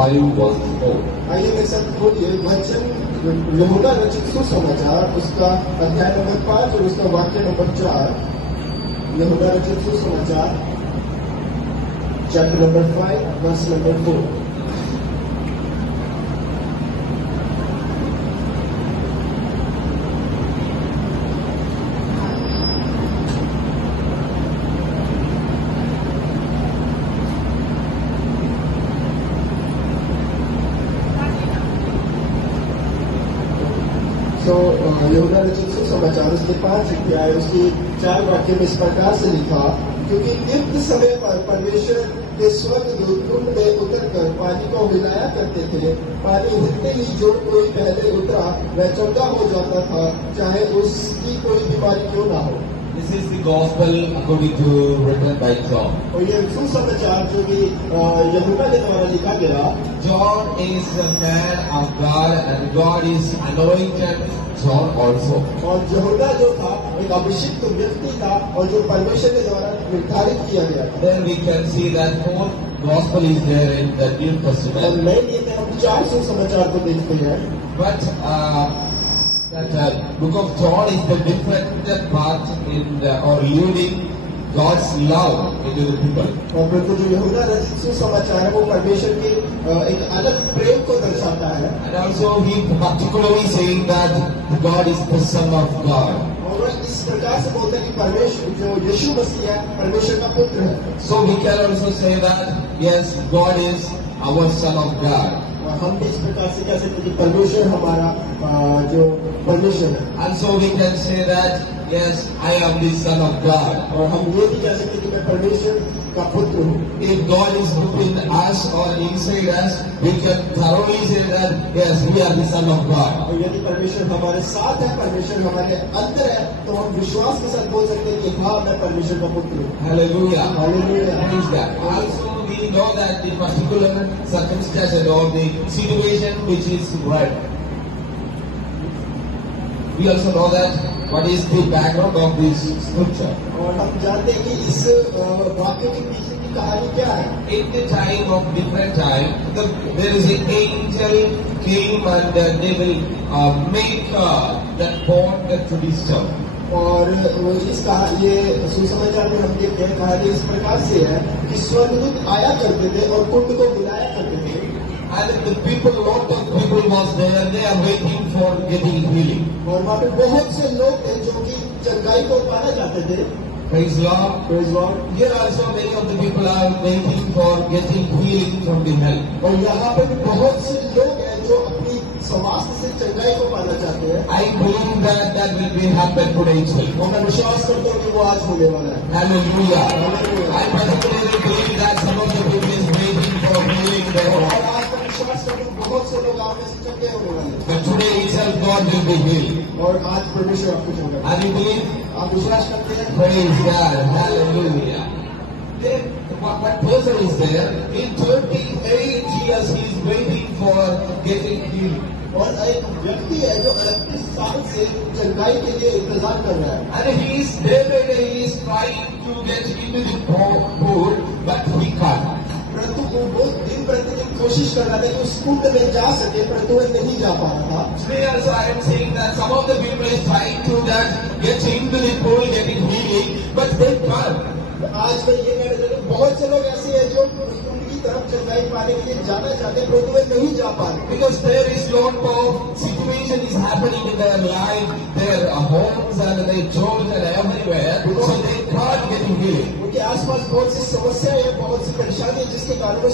5 verse 4. आइए मेरे साथ बोलिए वचन यहूदा रचित सुसमाचार उसका अध्याय नंबर 5 और उसका वाक्य नंबर 4। यहूदा रचित सुसमाचार चैप्टर नंबर 5 वर्स नंबर 4। यहूदा रचित सुसमाचार उसके 5 अध्याय उसकी 4 वाक्य में इस प्रकार से लिखा, क्योंकि युक्त समय पर परमेश्वर के स्वर्गदूत कुंड में उतरकर पानी को हिलाया करते थे। पानी हिलते ही जो कोई पहले उतरा वह चंगा हो जाता था, चाहे उसकी कोई बीमारी क्यों ना हो। This is the gospel according to written by John. और ये सुसमाचार जो कि यहूदा के द्वारा लिखा गया। John is a man of God and God is anointed John also. और यहूदा जो था एक अभिषिक्त व्यक्ति था और जो परमेश्वर के द्वारा निर्धारित किया गया था। Then we can see that fourth gospel is there in the New और Testament. नए नियम में हम 4 सुसमाचार को देखते हैं। But that book of John is the different part in or leading God's love into the people. और बिल्कुल जो यहूदा रचित सुसमाचार है वो परमेश्वर के एक अलग प्रेम को दर्शाता है। And also he particularly saying that God is the Son of God. और वह इस प्रकार से बोलता है कि परमेश्वर जो यीशु मसीह है परमेश्वर का पुत्र है। So we can also say that yes, God is our Son of God. और हम भी इस प्रकार से कह सकते हैं कि परमेश्वर हमारा जो परमेश्वर है। And so we can say that yes, I am the Son of God. और हम ये भी कह सकते हैं कि मैं परमेश्वर का पुत्र हूँ। If God is within us or inside us, we can thoroughly say that yes, we are the Son of God. और यदि परमेश्वर हमारे साथ है, परमेश्वर हमारे अंदर है, तो हम विश्वास के साथ बोल सकते हैं कि हाँ मैं परमेश्वर का पुत्र हूँ। Hallelujah. Hallelujah. Praise God. Also we know that the particular circumstance or the situation which is right. We also know that what is the background of this scripture. और हम जानते हैं कि इस वाक्य के पीछे की कहानी क्या है। In the time of different time, there is an angel came and they will make that bond to be served. और ये सुसमाचार में हम देखते हैं कहानी इस प्रकार से है कि स्वर्गदूत आया करते थे और कुंड को बुलाया करते थे। And the people, lot of people was there, they are waiting for getting healing. और वहाँ पे बहुत से लोग थे जो कि चंगाई को पाना चाहते थे। Praise Lord. Praise Lord. Here also many of the people are waiting for getting healing from the health. और यहाँ पे भी बहुत से लोग हैं जो अपनी स्वास्थ्य से चंगाई को पाना चाहते हैं। I believe that will be happen today itself. और मैं विश्वास करता हूँ कि वो आज होने वाला है। Hallelujah. Hallelujah. I particularly believe that some of the people is waiting for healing their और heart. आज मैं विश्वास करता हूँ बहुत से लोग आप में से चंगे होने वाले हैं। But today itself God will be healed. और आज परमेश्वर आपको चंगा And you believe? आप विश्वास करते हैं? Praise God. Hallelujah. Then what person is there? In 28 years he is waiting for getting healed. और एक व्यक्ति है जो 38 साल से चंगाई के लिए इंतजार कर रहा है। And he is day by day he is trying to get into the pool, but he can't. परंतु वो दिन प्रतिदिन कोशिश कर रहा था कि उस कुंड में जा सके, परंतु वह नहीं जा पा रहा था। Today also I am saying that some of the people is trying to get into the pool, getting healing, but they can't. आज मैं ये कहना चाहता हूँ बहुत से लोग ऐसे हैं जो कुंड की तरफ चंगाई पाने के लिए जाना चाहते हैं, परंतु वे नहीं जा पा रहे। Because there is lot of situation is happening in their life, their homes and their jobs and everywhere, so they can't get healing. उनके आसपास बहुत सी समस्याएं हैं, बहुत सी परेशानी है जिसके कारण वो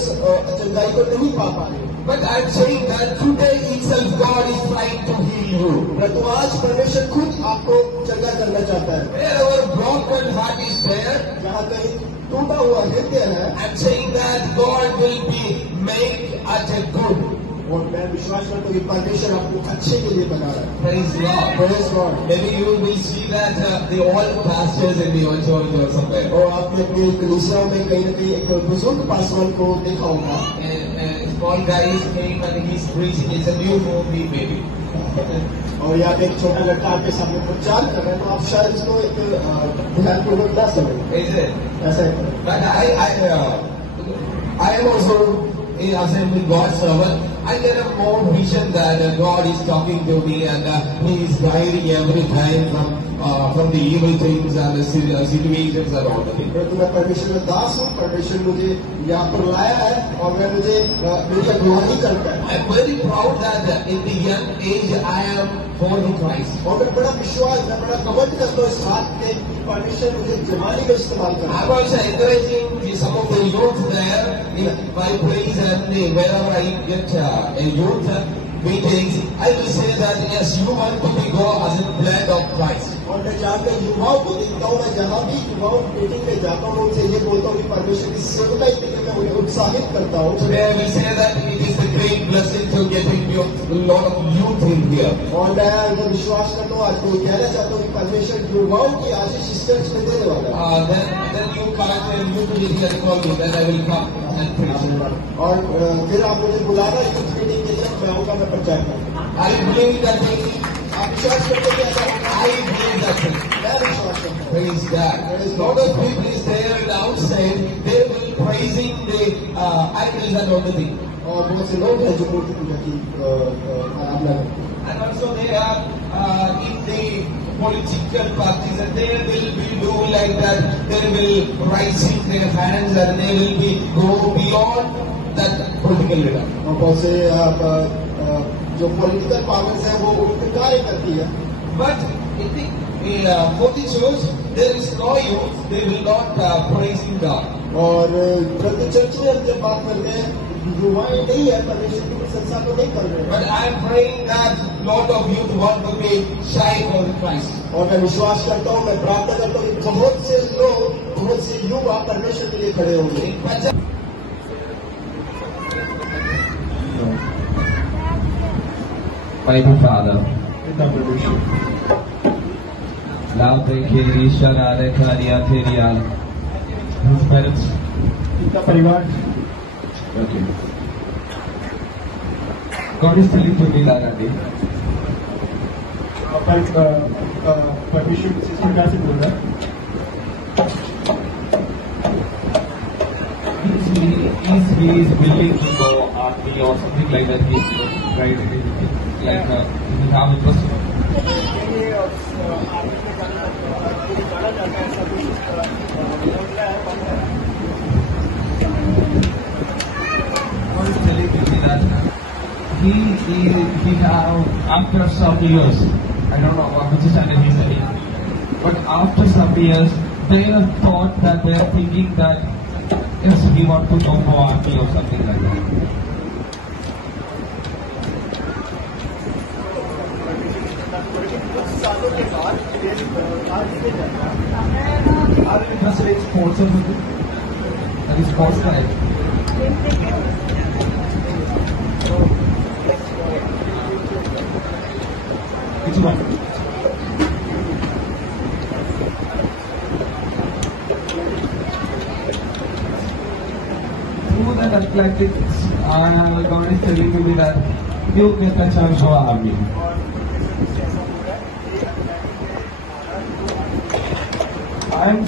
चंगाई को नहीं पा रहे। But I am saying that today itself God is trying to heal you. परंतु आज परमेश्वर खुद आपको चंगा करना चाहता है। Wherever broken heart is there, जहाँ कहीं टूटा हुआ हृदय है, I am saying that God will be make at a good. और मैं विश्वास करता हूँ कि परमेश्वर आपको अच्छे के लिए बना रहा है। Praise God. Praise God. Maybe you will see that the old pastors in the old church or somewhere. और आपने अपनी कलीसियाओं में कहीं न कहीं एक बुजुर्ग पासवान को देखा होगा। Small guys came and he's preaching. It's a new movie maybe. और यहाँ पे एक छोटा लड़का आपके सामने प्रचार कर रहा है, तो आप शायद इसको एक ध्यानपूर्वक ना समझें। Is it? ऐसा है। But I am also as I'm with God's servant, I get a more vision that God is talking to me and He is guiding every time from the evil things and the situations and all the things. परंतु मैं परमेश्वर का दास हूँ, परमेश्वर मुझे यहाँ पर लाया है और मैं मुझे मेरी अगुवाई करता है। I'm very proud that in the young age I am for the Christ. और मैं बड़ा विश्वास, मैं बड़ा कमंड करता हूँ इस बात पे कि परमेश्वर मुझे जवानी में इस्तेमाल करता है। I'm also encouraging some of the youth there in my place and wherever I get a youth meetings, I will say that yes, you want to be go as a blood of Christ. और मैं जाकर युवाओं को देखता हूँ, मैं जहाँ भी युवाओं मीटिंग में जाता हूँ उनसे ये बोलता हूँ कि परमेश्वर की सेवकाई के लिए मैं उन्हें उत्साहित करता हूँ। Today I will say that it is a great blessing to getting a lot of youth in here. और मैं अगर विश्वास करता हूँ, आज को कहना चाहता हूँ कि परमेश्वर युवाओं की आशीष इस चर्च में देने वाला है। Then you come and you will hear call me, then I will come and preach. और फिर आप मुझे बुलाना यूथ मीटिंग के लिए, मैं आऊँगा, मैं प्रचार करूँगा। I believe that thing. आप विश्वास करते हैं क्या? I believe that thing. मैं विश्वास करता हूँ। Praise God. A lot of people is there outside. They will praising the idols and all the things. और बहुत से लोग हैं जो मूर्ति पूजा की आराधना करते हैं। And also they are in the political parties and they will be do like that. They will raising their hands and they will be go beyond that political leader. और बहुत से जो पॉलिटिकल पावर्स है वो उनके कार्य करती है। But in the for the church there is no youth. They will not praising God. और प्रति चर्च में हम जब बात करते हैं युवाएं नहीं है, परमेश्वर की प्रशंसा तो नहीं कर रहे हैं। But I am praying that lot of youth want to be shy for Christ. और मैं विश्वास करता हूँ, मैं प्रार्थना करता हूँ कि बहुत से लोग, बहुत से युवा परमेश्वर के लिए खड़े होंगे। Mighty Father, Love Kiri Shalare Karia Terial. His parents. Okay. God is telling to me Larandi. परमेश्वर इस प्रकार से बोल रहा है। He is willing to go army or something like that. He's right. Like he have a person. God is telling me that he have after some years, I don't know what which standard he's studying, but after some years they have thought that they are thinking that yes, he want to go for army or something like that. Are you interested in sports or something? That is sports type. Which one? Through that athletics, God is telling me that you get a chance for army. I'm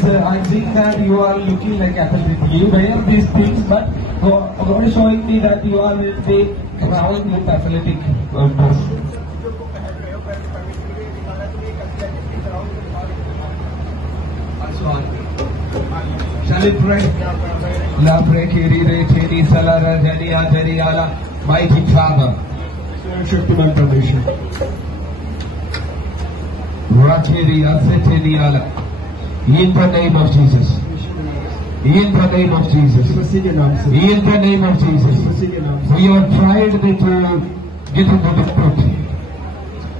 seeing that you are looking like athletic. You wear these things, but God is showing me that you are will be crowned with athletic dress. Shall we pray? La prekiri re teri salara janiya jariala. Mighty Father. Shaktimaan परमेश्वर। Rakiri aseteni ala. In the name of Jesus. In the name of Jesus. In the name of Jesus. We have tried to get into the pit.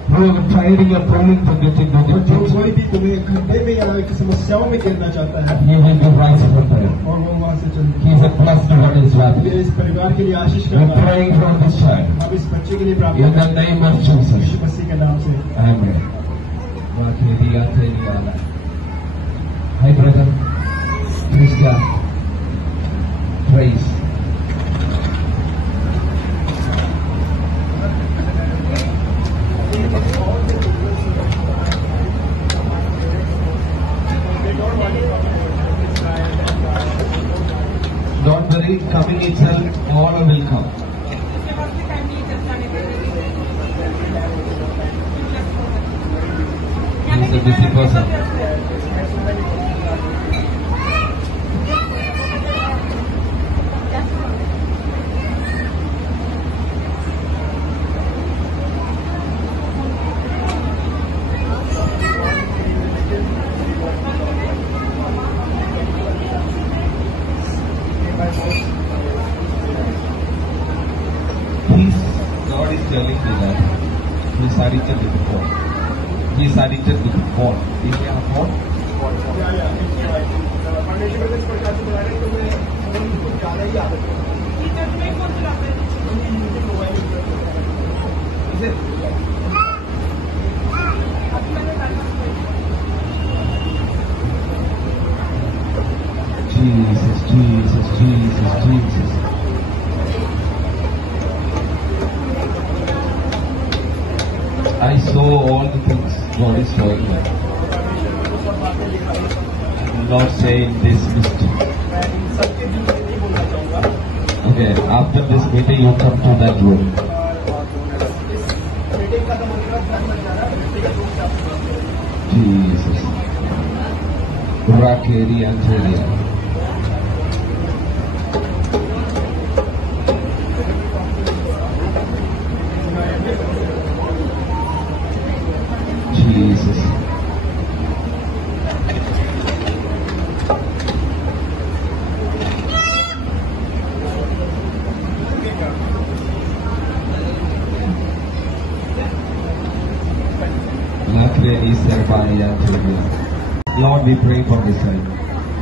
We have tried your calling to get into the pit. कोई भी तुम्हें खड्डे में या समस्याओं में गिरना चाहता है, He will be rise from there. और वो वहाँ से चल। He is a blessed one in his life. ये इस परिवार के लिए आशीष We are करता है। praying for this child. अब इस बच्चे के लिए प्रार्थना In the name of Jesus. यीशु मसीह के नाम से। Amen. Rakiri ateni ala. Hi brother. Praise God. Praise. Don't worry, coming itself, all will a busy person. God is telling me that he's addicted with porn. He's addicted with porn. Is he on porn? Is it? Jesus, Jesus, Jesus, Jesus. I saw all the things God is showing me. I'm not saying this mystery. Okay, after this meeting you come to that room. Jesus. Rakeri Angelia. Jesus. Lord, we pray for this side.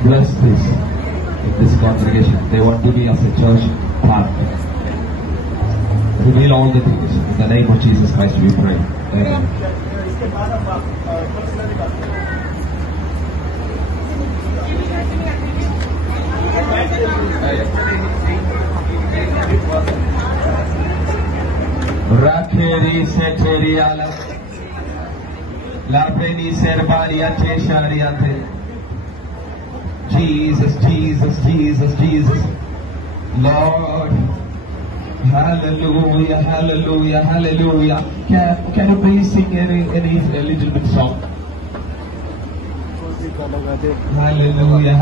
Bless this congregation. They want to be as a church partner. Reveal all the things. In the name of Jesus Christ we pray. Amen. Rakeri Seteriala Labreni Serbariate Shariate. Jesus, Jesus, Jesus, Jesus. Lord. Hallelujah, hallelujah, hallelujah. Can you please sing a little bit song? Hallelujah.